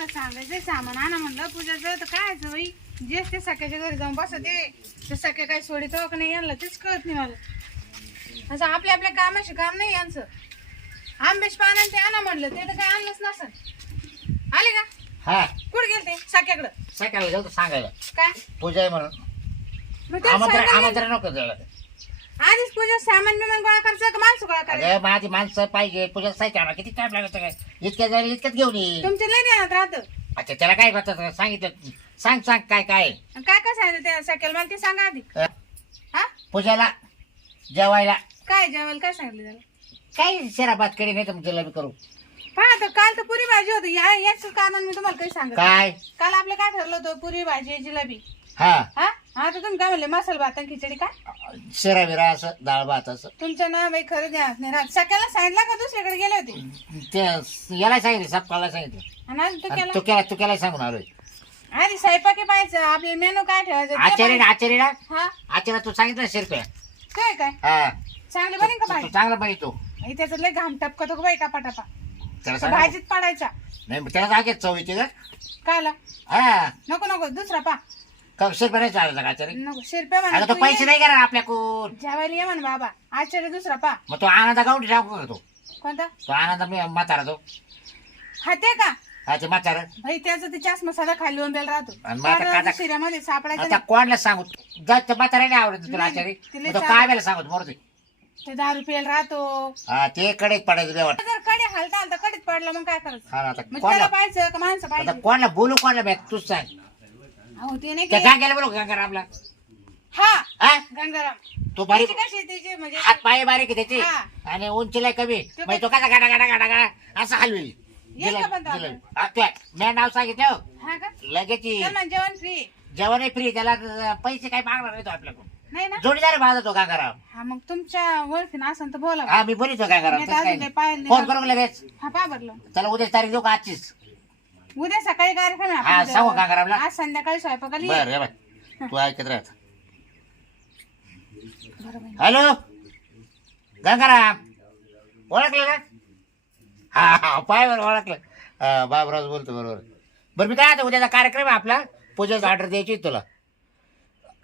आपलं सांगायचं सामान आणा म्हणलं पूजाचं तर काय बाई? जे ते सख्याच्या घरी जाऊन बसते ते सख्या काय सोडितो का नाही यांना तेच कळत नाही मला. असं आपल्या आपल्या कामाशी काम नाही यांचं. आंबेश पानं ते आणा म्हणलं ते तर काय आणलंच नसन. आले का? हा. कुठे गेले ते सख्याकडं? सकाळला गेलो सांगायला. काय? पूजा आहे म्हणून. मग ते आमंत्रण सांगायला- आमंत्रण नको द्यायला आधीच पूजा सामान बिमान गोळा करायचं का माणसं गोळा करायचं? अगं माझी माणसं पाहिजे. पूजा आणा किती टाइम लागत काय इतक्या जायला इतक्यात घेऊन ये. तुमच्या लय ध्यानात राहतं. अच्छा त्याला काय करतात सांगितलं. सांग सांग काय काय. आणि काय काय सांगितलं त्या सख्याला? मला ते सांगा आधी. अ, हा? पूजाला जेवायला. काय जेवायला? काय सांगितलं त्याला? काय शिरा भात कडे नाही तर मग जिलेबी करू? पहा आता काल तर पुरी भाजी होती. या याच कारण मी तुम्हाला काही सांगत काय? काल आपलं काय ठरलं होतं? पुरी भाजी जिलेबी. हा. हा? आता तुम्ही काय म्हणले मसाला भात आणि खिचडी काय? शिरा बिरा असं डाळ भात असं. तुमच्या ना बाई खरं द्या नाही राहत. सकाळला सांगितलं का दुसरीकडे गेले होते? ते याला सांगितलं सपकाला सांगितलं. आणि आज तू आणि केला? तू केला तू केला सांगून आलोय. आधी स्वयंपाकी पाहायचं आपले मेनू काय ठेवायचं? ते आचार्य ना आचार्य ना? पाहायचं. हा. आचार्य तू सांगितलं शिरप्या? काय काय? हा. चांगली बनी का तू चांगला पाहिजे तो. आई त्याच्यात लय घाम टपकतो का बाई टापा त्याला सांग भाजीत पडायचा. नाही मग त्याला जागे चव येते का? काला? हा. नको नको दुसरा पा. का शिरप्या नाही चालायचा का आचार्य नको शिरप्या अगं म्हणा तो तू पैसे. नाही घेणार आपल्याकडून? जेवायला ये म्हण बाबा आचार्य दुसरा पा. मग तो आनंद गावठी टाकू का तो कोणता? तो आनंद मी म्हातारा तो. हा ते का? हा ते म्हातारा. भाई त्याचा ते चष्मा साधा खाली आणि मग आता शिऱ्यामध्ये सापडायचं आता नाही. कोणाला सांगू? म्हातारा नाही आवडत तुला नाही, आचार्य तिला मग तो चाल- काय वेळेला सांगू मोरते ते दारू प्यायला राहतो. हा ते कडेच पडायचं जर कडे हलता हलता कडेच पडला मग काय करायचं? हा ना, आता मग त्याला कोणाला पाहायचं का माणसं आता पाहिजे कोणाला बोलू कोणाला बॅग तूच सांग. अहो ते नाही त्या की गांग्याला बोलू गंगारामला. हा हा? गंगाराम. तो बारीक त्याची कशी आहे त्याची म्हणजे हात पाय बारीक आहे त्याचे. हा. आणि उंचीला कमी. तो म्हणजे तो कसा गाडा गाडा गाडा गाडा? असं हलवेल येईल का पण तो जिलेबी. तो आहे. मी नाव सांगितलं. हो. हा का? लगेच येईल. मग जेवण फ्री जेवण फ्री त्याला अं, पैसे काही मागणार नाही तो आपल्याकडून. नाही ना? जोडीदार माझा तो गंगाराम. हा मग तुमच्या ओळखीन असं तर बोला हा मी बोलितो गंगाराम. तसं काही नाही. फोन नाही. करू का लगेच. हा पा भरलं त्याला उद्या तारीख देऊ का आजचीच? उद्या सकाळी कार्यक्रम आहे हा, आपल्या? आज संध्याकाळी स्वयंपाकाला ये. बर बाय तू ऐकत राहत. बरोबर आहे. हॅलो? गंगाराम ओळखलं ना हा हा पाय बरं ओळखलं. हा बाबराज बोलतो बरोबर. बरं मी काय आता उद्याचा कार्यक्रम आहे आपला? पूजेचा ऑर्डर द्यायची होती तुला.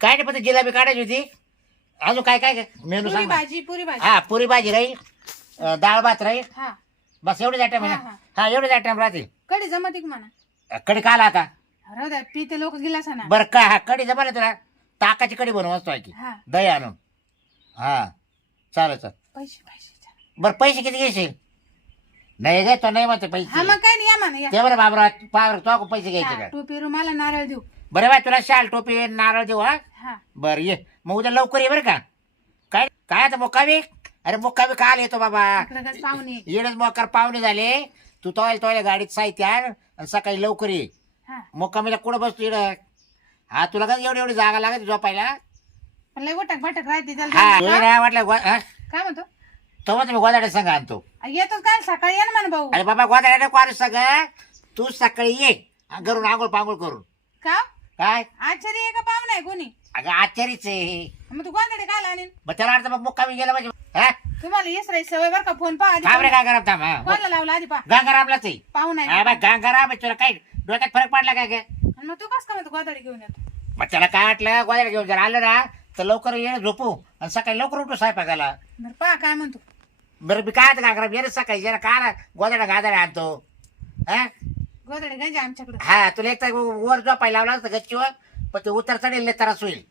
काय नाही पण जिलेबी काढायची होती. अजून काय काय मेनू पुरी सांग ना. भाजी पुरी भाजी. हा पुरी भाजी राहील अं, डाळ भात राहील. हा. बस एवढेच आयटम आहे हा, ना हा. हा एवढेच आयटम राहतील. कडी जमती का म्हणा? कडी काला आता? राहू द्या पिते लोक गिलास ना बरं काय हा कडी जमा तुला? ताकाची कडी बनवू की? हा. दही आणून. हा. चालेल चालेल. पैसे पैसे. बरं पैसे किती घेशील? नाही गे तो नाही म्हणते हा पैसे मग काय नाही या म्हणा या. ते बरं बाबरा पावर तो पैसे घ्यायचे हा, का? टोपी रुमाला नारळ देऊ. बरं बाय तुला शाल टोपी नारळ देऊ हा? हा. बरं ये. मग उद्या लवकर ये बरं का? काय काय आता मुक्कामी अरे मुक्कामी काल येतो बाबा? इकडं कसं पाहुणे? येणच मोकार पाहुणे झाले. तू तोयला तोयला गाडीत साहित्य आण आणि सकाळी लवकर ये. हा. मुक्कामीला कुठं बसतो इकडं? हा तुला का एवढी एवढी जागा लागत झोपायला? पण लय गोटक बटक राहते हा त्याला तुला हा? नाही वाटलं गो- हा? काय म्हणतो? तो मग तुम्ही गोदाडे संघ आणतो. येतो काय? सकाळी या ना म्हणा भाऊ. अरे बाबा गोदाडे आणू सगळं तू सकाळी ये आणि घरून आंघोळ पांघोळ करून. का? काय? आश्चर्य आहे का पाहुणा आहे कोणी? अगं आचारीच आहे मग तू कोणतरी काय आणीन? मग त्याला वाटतं मग मुक्कामी गेला पाहिजे हा? तुम्हाला येस राही सवय बरं का? फोन पहा आधी. थांब रे गंगाराम थांब. हा. कोणाला लावला आधी पहा. गंगारामलाच आहे हा बा गंगाराम आहे, तुला काय? डोक्यात फरक पडला काय काय आणि मग तू कस का म्हणतो गोदडी घेऊन येतो? मग त्याला काय वाटलं? गोदाडे घेऊन जर आलं ना तर लवकर ये झोपू. आणि सकाळी लवकर उठू स्वयंपाकाला. बरं पहा काय म्हणतो. बरं मी काय गंगाराम ये रे सकाळी? जरा काय गोदाडा गादाडे आणतो. हा? गोदडी गंजा आमच्याकडे. हा तुला एक तर वर झोपायला लावला असतं गच्चीवर पण ते उतर चढेल त्रास होईल.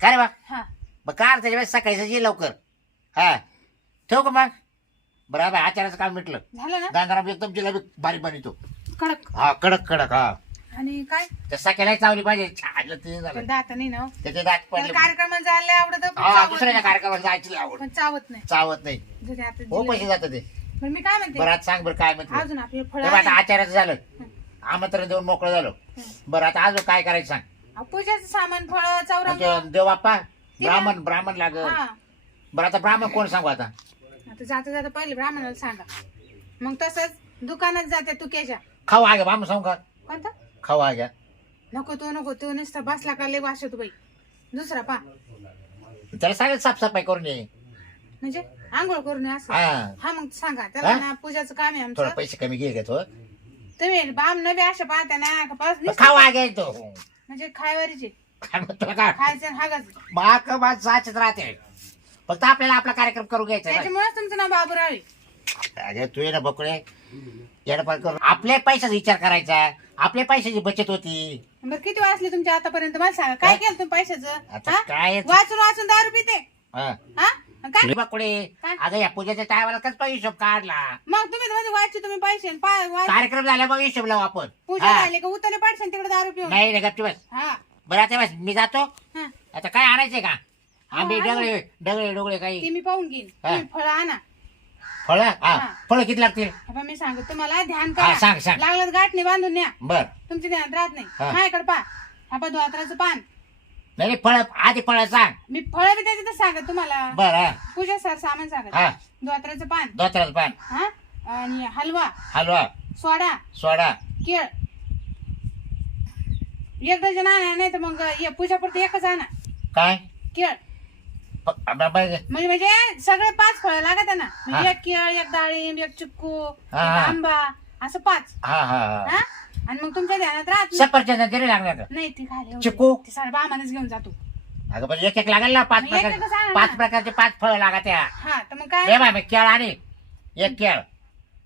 काय रे बा? हा. मग काय त्याच्या वेळेस सकाळीच ये लवकर? हा. ठेवू का मग? बरं बा आचाराचं काम मिटलं. झालं ना? गंगाराम एकदम जिलेबी भारी बनवतो. कडक. हा कडक कडक हा. आणि काय? त्या सकाळी चावली पाहिजे. छान ते झालं. दात नाही ना हो. त्याचे दात पडले. कार्यक्रमात जायला आवडत हा दुसऱ्याच्या कार्यक्रमात जायची आवड. पण चावत नाही. चावत नाही. जरी आता हो दिलं. पैसे जातात ते. पण मी काय म्हणते? बरं आता सांग बरं काय म्हणते अजून आपले फळ बरं, आता आचार्याचं झालं. आमंत्रण देऊन मोकळं झालो. बरं आता अजून काय करायचं सांग? पूजाचं सामान फळ चौरंग. म्हणजे देव बाप्पा ब्राह्मण ब्राह्मण लागल. हा. बरं आता ब्राह्मण कोण सांगू आता? आता जाता जाता पहिले ब्राह्मणाला सांगा. मग तसंच दुकानात जाते तुक्याच्या खाऊ आग्या ब्राह्मण सांगू का? कोणता? खाऊ आग्या. नको तो नको तो नुसतं बसला का लय वास येतो बाई. दुसरा पा. त्याला सांगेल साफसफाई करून ये. म्हणजे आंघोळ करून असं. हा. हा मग सांगा. त्याला हा? ना पूजाचं काम आहे थोडे आमचं पैसे कमी घे घेतो. तुम्ही बाम न बी अशा पाहता ना का पाच दिवस खावा घ्याय तो म्हणजे खायवरीचे. काय म्हणतो का? खायचं आणि हागायचं बाक माझ साचत राहते. फक्त आपल्याला आपला कार्यक्रम करू घ्यायचा आहे. त्याच्यामुळेच तुमचं नाव बाबूराव आहे. अरे तू ये ना बकुळे. येडपाड करू आपल्या पैशाचा विचार करायचा. आपल्या पैशाची बचत होती. बरं किती वाचले तुमच्या आतापर्यंत? मला सांगा काय केलं तुम्ही आता पैशाचं हा? काय वाचून वाचून दारू पिते हा. हा? आणि काय? बकुळे. काय? अगं या पूजेच्या टायमाला कसं हिशोब काढला. मग तुम्ही म्हणजे वाचचे तुम्ही पैसे आणि पा- वा- कार्यक्रम झाला मग हिशोब लावू आपण. पूजा हा. झाली का? उतरले पाडशान तिकडे दारू पिऊन नाही रे गप्ती बस. हा. बरं आता बस मी जातो. हा. आता काय आणायचंय का? आंबे. डगळे डगळे डोगळे ते काही मी पाहून घेईन. हा. तुम्ही फळं आणा. फळ? हा. हा. फळ किती लागतील? आता मी सांगतो तुम्हाला ध्यान हा, करा. सांग. लागलं तर गाठणे बांधून न्या. बर. तुमच्या ध्यान राहत नाही. हा. माझ्याकडे पा हा धोत्राचं पान. नाही फळ आधी फळ सांग. मी फळं बी त्याच्यात सांगत तुम्हाला. बर हा. पूजा सर सामान सांगत. हा. धोत्राचं पान. दोतराचं पान. हा? आणि हलवा. हलवा. सोडा. सोडा. केळ. एक डझन आणा नाही तर मग हे पूजापुरती एकच आणा. काय? केळ. म्हणजे म्हणजे सगळे पाच फळं लागत आहे ना म्हणजे. एक केळ एक डाळिंब एक चिक्कू एक हा. आंबा असं पाच हा हा हा हा आणि मग तुमच्या ध्यानात राहत नाही. सफरचंद तरी लागणार का? नाही ती खाली चिक्कू? ते साडे घेऊन जातो अगं पण एक एक लागेल ना पाच मग प्रकार एक-एकच आणा ना. पाच प्रकारचे पाच फळ लागत या हा तर मग काय हे बाय केळ आणि एक केळ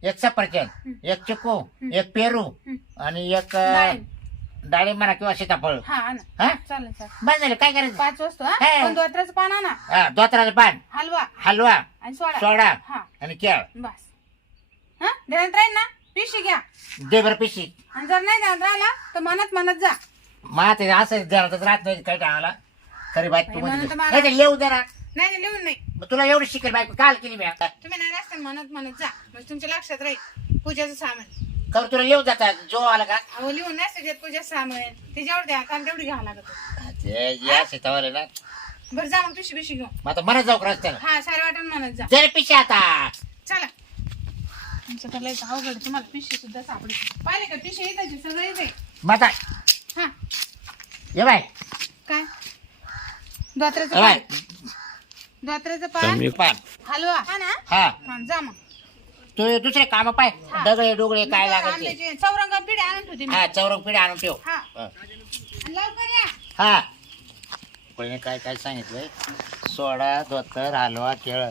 एक सफरचंद एक चिकू एक पेरू हं. आणि एक अं, डाळिंब. डाळिंब म्हणा किंवा सीताफळ. हा आणा. हा? चालेल चालेल. बस झालं. काय करायचं? पाच वस्तू हा? हे. पण धोत्राचं पान आणा. हा दोतराचं पान. हलवा. हलवा. आणि सोडा. सोडा. हा. आणि केळ. बस. हा? ध्यानात राहील ना? पिशी घ्या. दे बरं पिशी. आणि जर नाही ध्यानात राहिला तर मनात मनात जा. मा ते असं घरातच राहत नाही काही टाळाला खरी बाईक तू म्हणून म्हणते तर मला- तर येऊ ना नाही नाही लिहून नाही. मग तुला एवढी शिकेल बायको काल केली मी तुम्ही नाही रस्त्याने म्हणत म्हणत जा. म्हणजे तुमच्या लक्षात राहील. पूजाचं सामान. खरं तुला येऊ जातात जो आला का? अहो लिहून नाही सगळ्यात पूजाचं सामान. त्याच्यावर द्या कारण तेवढी घ्यावं लागत ते या सीतावर आहे ना. बरं जा मग पिशी पिशी मग आता म्हणत जाऊ रस्त्याला? हा सारे म्हणत जा. पिशी आता. चला. तुमचं तर अवघड आहे. तुम्हाला पिशी सुद्धा पाहिले का पिशी येताची सगळं येते मग आता हा. ये बाय. काय? पान. पान. पान. हलवा. हा ना हा. हा जा मग. तू दुसरे काम पाय. हा. दगडे डोगळे काय आंब्याची चौरंगा पिढी आणून मी. हा चौरंग पिढे आणून ठेव. हा. हा. आणि लवकर या. हा. कोणी काय काय सांगितलंय? सोडा धोतर हलवा केळ.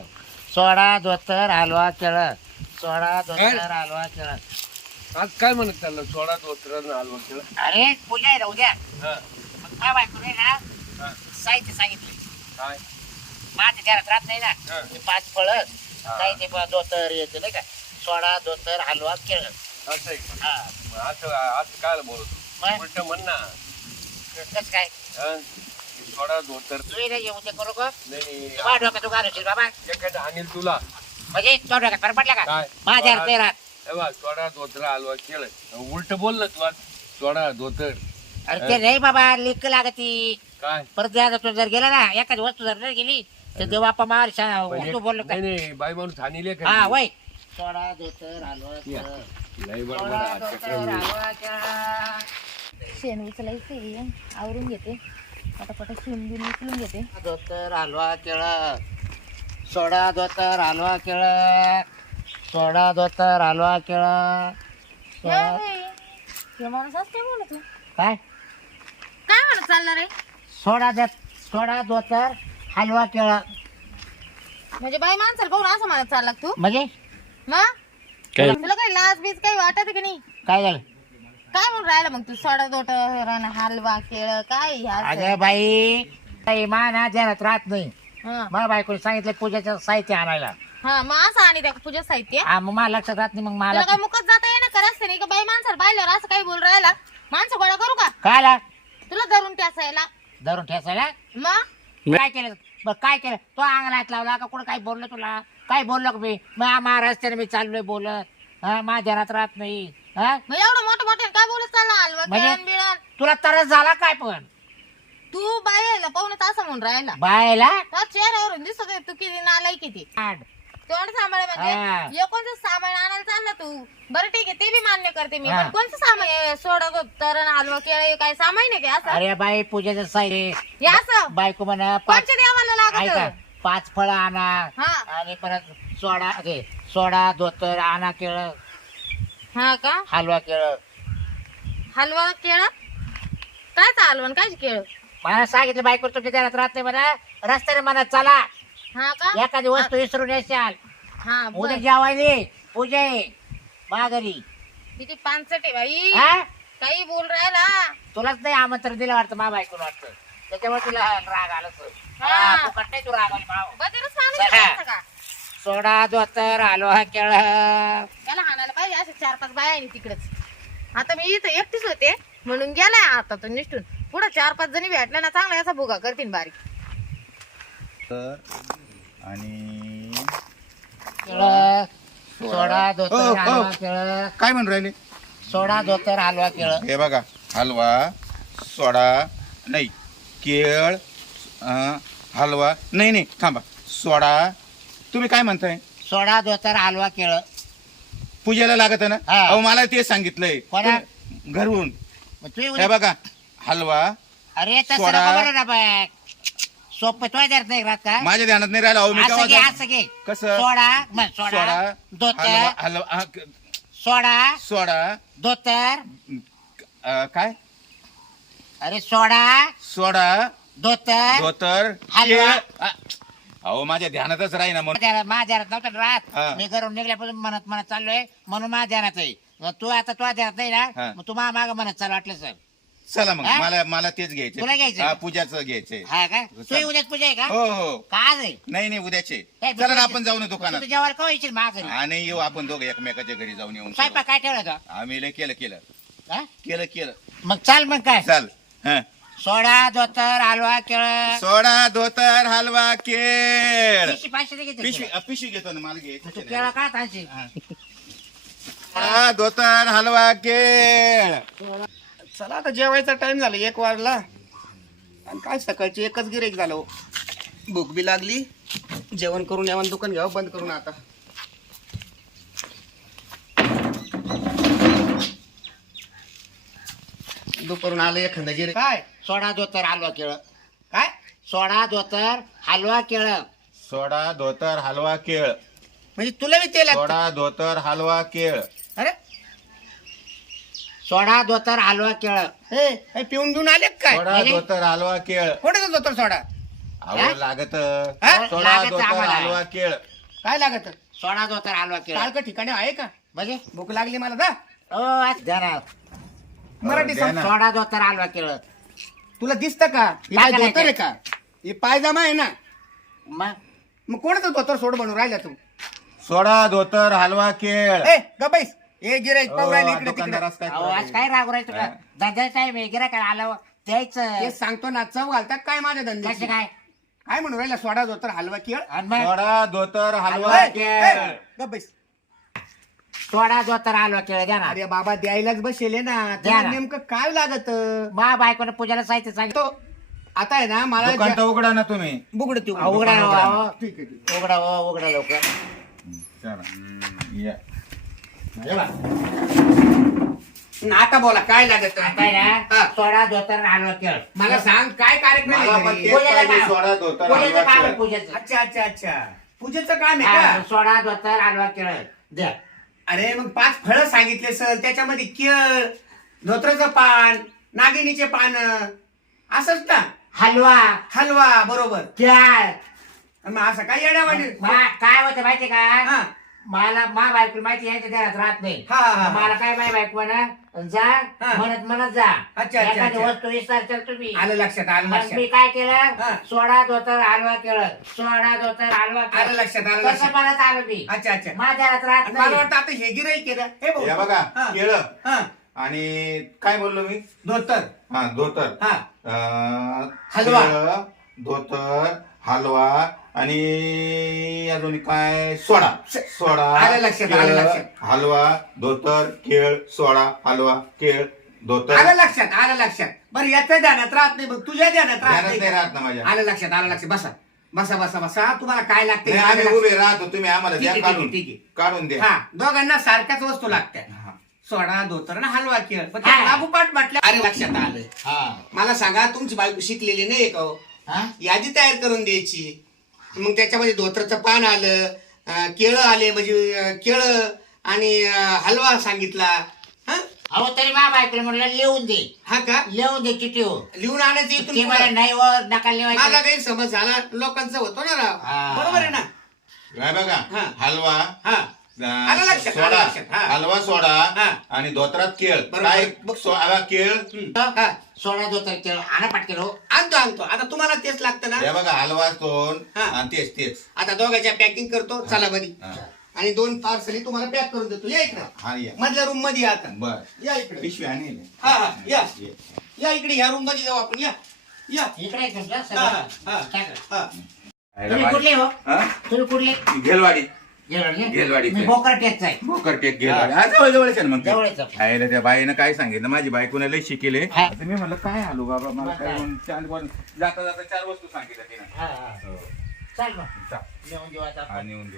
सोडा धोतर हलवा केळ. सोडा धोतर हलवा केळ. आज काय म्हणत चाललं? सोळा धोत्र हलवा केला अरे पूजा आहे ना उद्या हा, मग काय बायको नाही ना? हा. साहित्य सांगितले काय? माझ्या घरात राहत नाही ना? हा. ते पाच फळ. काही ते ब- धोतर येते नाही का? सोडा धोतर हलवा केळ. असं आहे का? हा. मग असं असं काय बोलतो? उलट म्हण ना. कसं काय? हा? धोतर नाही येऊ ते करू का नाही तू माझ्या डोक्यात तू घालवशील बाबा. एखादा आणील तुला. म्हणजे डोक्यात पडला का? काय? माझ्या घरात नाही राहत हे बघ, सोळा धोत्र हलवा केळ. उलट बोल ना तू आज. धोतर अरे ते नाही बाबा लिक लागती. काय? परत जर तू जर गेला ना एखादी वस्तू जर नाही गेली तर देव बापा मार तू बोललो काय? नाही नाही बाई माणूस आणील हा का वय. सोडा धोतर हलवा. लय सोडा. धोतर हलवा. शेण उचलायचे आवरून घेते. पटापट शिवून बिन उचलून घेते. धोतर हलवा केळ. सोडा धोतर हलवा केळ. सोडा धोतर हलवा केळ. सोडा- हे माणूस असते बोलत तू. काय? काय म्हणत चालणार आहे सोडा देत सोडा धोतर हलवा केळ म्हणजे बाई माणसाला पाहून असं म्हणत चालला का तू? म्हणजे? मग? तुला काही लाज बीज काही वाटत की नाही? काय झालं? काय म्हणून राहिला मग तू? सडा दोट हलवा केळ काय हे असं? अगं बाई बाई, मा ना ध्यानात राहत नाही. हा. मला बायकोने सांगितलं पूजाचं साहित्य आणायला. हा, मग असं आणि त्या पूजा साहित्य? हा मग मला लक्षात राहत नाही मग मला तुला काय मुकत जाता येणं का रस्ते नाही का बाई माणसाला पाहिल्यावर असं काही बोल राहिला? माणसं गोळा करू का? काय आला तुला धरून त्याचायला धरून ठेसायला मग? काय केलं? बरं काय केलं? तो अंगलात लावला का कुठं काय बोललो तुला? काय बोललो का मी? मग महाराष्ट्राने मी चाललोय बोलत. हा माझ्या ध्यानात राहत नाही. हा? मग एवढं मोठं मोठं काय बोलत चालला? हलवा म्हणजे? बिळण. तुला तरच झाला काय पण? तू बाई यायला पाहून असं म्हणून राहिला. बायला त्या चेहऱ्यावरून दिसत आहे तू किती नालाय किती आड. तोंड सांभाळ हा. म्हणजे कोणतं सामान आणायला चालला तू? बरं ठीक आहे ते बी मान्य करते मी. हा. पण कोणतं सामान आहे? सोडा तरण हलवा केळ हे काय सामान आहे का असं? अरे बाई पूजेचं साहित्य हे असं? बायको म्हणा पाच कोणच्या देवाला ऐका लागत पाच फळं आणा हा. आणि परत सोडा ते सोडा धोतर आणा केळ हा का? हलवा केळ. हलवा केळ? कायचा हलवा आणि कायची केळ? मला सांगितलं बायको तुमच्या घरात राहत नाही म्हणा. रस्त्याने म्हणा चला. हा का? एखादी वस्तू विसरून येशाल. हा उद्या बर. जेवायले पूजा आहे. माघारी. किती पानसट आहे बाई. हा? काही बोल राहिला. तुलाच नाही आमंत्रण दिलं वाटतं मा बायकोला वाटतं. त्याच्यामुळे तुला राग आला हा. फुकट नाही तू राग आली भाव का? सोडा धोतर हलवा केळ. त्याला हाणायला पाहिजे असे चार पाच बाया आहे तिकडेच. आता मी इथं एकटीच होते. म्हणून गेलाय आता तो निष्ठून. पुढे चार पाच जणी भेटल्या ना चांगला याचा भुगा करतील बारीक. तर आणि केळ सोडा धोतर. हलवा केळ काय म्हणून राहिले सोडा धोतर हलवा केळ हे बघा हलवा सोडा नाही केळ अं, हलवा नाही नाही थांबा सोडा तुम्ही काय म्हणताय सोडा धोतर हलवा केळ पूजेला लागत ना हा. अहो मला ते सांगितलंय कोणा? घरून मग हे बघा हलवा अरे तसं सोडा. नको बरं ना सोपं तो नाही राहत का? माझ्या ध्यानात नाही राहिला अहो मी असं घे केव्हा असं घे. कसं? सोडा मग सोडा. सोडा. हलवा धोतर. हलवा हा, क- सोडा. सोडा. धोतर. अं, काय? अरे सोडा. सोडा. धोतर. धोतर. हलवा. केळ. अ, अहो माझ्या ध्यानातच राहीना म्हणून. माझ्या माझ्या ध्यानात नव्हतं हा. राहत मी घरून निघल्यापासून म्हणत म्हणत चाललोय म्हणून माझ्या ध्यानात आहे. मग तू आता तुझ्या ध्यानात नाही हा. ना मग तू मागं म्हणत चाल वाटलं सर. चला मग हा? मला मला तेच घ्यायचे. तुला घ्यायचंय? पूजाचं घ्यायचंय हा का? तू उद्याच पूजा आहे का? हो हो. का आज आहे? नाही नाही उद्याचे. ए, चला ना आपण जाऊ ना दुकानात. तू जेवायला का येशील? माझं आणि येऊ आपण दोघं एकमेकाच्या घरी जाऊन येऊन स्वयंपाक काय ठेवला आम्ही लय केलं केलं. हा? केलं केलं. मग चाल मग काय? चाल. हं. सोडा धोतर हलवा केळ. सोडा धोतर हलवा केळ. पिशवी पाचशे दे घेते पिशवी तुला. अ, पिशवी घेतो ना मला तू घ्यायचं केळं का सोडा धोतर हलवा केळ. चला आता जेवायचा टाइम झाला एक वाजला. आणि काय सकाळची एकच गिरेक झालं हो. भूक बी लागली. जेवण करून यावं दुकान घ्यावं बंद करून आता. दुपारून आलं एखादा गिरे काय? सोडा धोतर हलवा केळ. काय? सोडा धोतर हलवा केळ. सोडा धोतर हलवा केळ. म्हणजे तुला बी तेल सोडा धोतर हलवा केळ. अरे सोडा धोतर हलवा केळ. हे हे पिऊन घेऊन आले का काय? सोडा. धोतर हलवा केळ. कोणाचा धोतर सोडा? हा? अहो लागत. हा? सोडा लागत धोतर आम्हाला. हलवा केळ. काय लागत? सोडा धोतर हलवा केळ. काल का ठिकाणी आहे का? म्हणजे? भूक लागली मला जा. ओ आज ध्यानात. मराठी द्या सांग. ना. सोडा धोतर हलवा केळ. तुला दिसतं का? हे काय काय धोतर? आहे का? हे पायजामा आहे ना? मग मग कोणाचं धोतर सोड बनून राहिला तू? सोडा धोतर हलवा केळ. ए गबाईस ए गिराईक पाहू राहिले इकडे तिकडे. दुकानदारास काय अहो, आज? काय राग राहायचं तुला? हा. धंद्याचा टाइम आहे गिरा काय आलं? द्यायचं. हे सांगतो ना चव घालतात काय माझ्या कसं धंद्याची? काय? काय म्हणून राहिला सोडा धोतर हलवा केळ? आणि मग? सोडा धोतर हलवा केळ. गबाईस सोडा धोतर हलवा केळ द्या ना. अरे बाबा द्यायलाच बसेले ना. द्या ना. नेमकं काय लागत? मा बायकोने पूजाला साहित्य सांगितलं. तो आता आहे ना मला दुकान तर उघडा ना तुम्ही. बुगड ती अहो, उघडा हो. ठीक आहे ठीक उघडा हो उघडा लवकर. चला. या. आता बोला काय लागत आता आहे ना सोडा धोतर केळ. मला सांग काय कार्यक्रम आहे मला पण घरी? तेच पूजेला पाहिजे, काय? सोडा धोतर पूजेचं हलवा काम आहे, केळ. पूजेचं. अच्छा अच्छा अच्छा. पूजेचं काम आहे हा, का? सोडा धोतर हलवा केळ. द्या अरे मग पाच फळं सांगितले सर त्याच्यामध्ये केळ धोत्राचं पान नागिनीचे पान असंच ना? हलवा. हलवा बरोबर. केळ आणि मग असं काय येड्या मा- काय होतं माहितीये का? हा. मला मा बायको माहिती यांच्या घरात राहत नाही. हा, हा, हा. मला काय माय बायको ना जा हा. म्हणत म्हणत जा. अच्छा, अच्छा, एखादी अच्छा. वस्तू तुम्ही. आलं लक्षात आलं मग मी लक्षात काय हा. केलं सोडा धोतर हलवा केलं सोडा धोतर हलवा आलं केलं लक्षात आलं तसं लक्षात. म्हणत आलो मी. अच्छा अच्छा. माझ्या घरात राहत मला नाही. वाटतं आता हे गिराई केलं हे भाऊ. या बघा हा. केळ. हा. आणि काय बोललो मी? धोतर. हा धोतर. हा. अं, हलवा. केळं, धोतर हलवा आणि अजून काय सोडा सोडा आलं लक्षात, आलं केळं, लक्षात. हलवा धोतर केळ सोडा हलवा केळ धोतर आलं लक्षात आलं लक्षात बरं याच्या ध्यानात राहत नाही बघ तुझ्या ध्यानात राहत ध्यानात नाही? राहत ना माझ्या आलं लक्षात आलं लक्षात बसा बसा बसा बसा तुम्हाला काय लागते नाही, आम्ही उभे राहतो तुम्ही आम्हाला ठीक द्या आहे, ठीक आहे, काढून ठीक आहे. काढून द्या हा दोघांना सारख्याच वस्तू लागतात हा. सोडा धोतर ना हलवा केळ पण हा. लागूपाठ म्हटलं अरे लक्षात आलं हा. मला सांगा तुमची बायको शिकलेली नाही का हो? हा? यादी तयार करून द्यायची मग त्याच्यामध्ये धोत्राचं पान आलं केळं आले म्हणजे केळं आणि हलवा सांगितला. हा? अहो तरी मा बायकोला म्हणलं लिहून दे. हा का? लिहून दे चिठ्ठी हो. लिहून आणायचं ती इथून मला पुढं. नाही वर नका माझा लिहायचं काही समज झाला लोकांचा होतो ना राव. हा. बरोबर आहे ना? काय बघा हा. हलवा हा. आलं लक्षात, आलं सोडा. लक्षात, हा. हलवा सोडा हा. आणि धोत्रात केळ. बरोबर. काय? बघ. सो- हवा केळ. हा सोळा दो तर आणा पटकेल हो. आणतो आणतो. आता तुम्हाला तेच लागतं ना. हे बघा हलवा तोंड हा. आणि तेच तेच. आता दोघांच्या पॅकिंग करतो. चला बरी. हा. आणि दोन पार्सली तुम्हाला पॅक करून देतो. या इकडे. हा या. मधल्या रूममध्ये या आता. बर. या इकडे. पिशवी आणेल. हा हा. या. ये. या इकडे ह्या रूममध्ये जाऊ आपण. या. या. इकडे आहे तुमचं हा, सगळं. हा. काय करा? हा. तुम्ही कुठले हो? हा? तुम्ही कुठले? घेलवाडी. गेलवाडी गेलवाडीचे. मी बोकर टेकचा आहे भोकर टेक घेलवाडी जवळ जवळच आहे ना मग ते. जवळच आहे. आईला त्या बाईनं काय सांगितलं माझी बायकोने लय शिकेले हा. आता मी म्हणलं काय आलो बाबा मला काय? म्हणून चार जाता जाता चार वस्तू सांगितल्या तिनं हा, हा. हो. चाल मग चा. नेऊन देऊ आता आपण. हा, नेऊन देऊ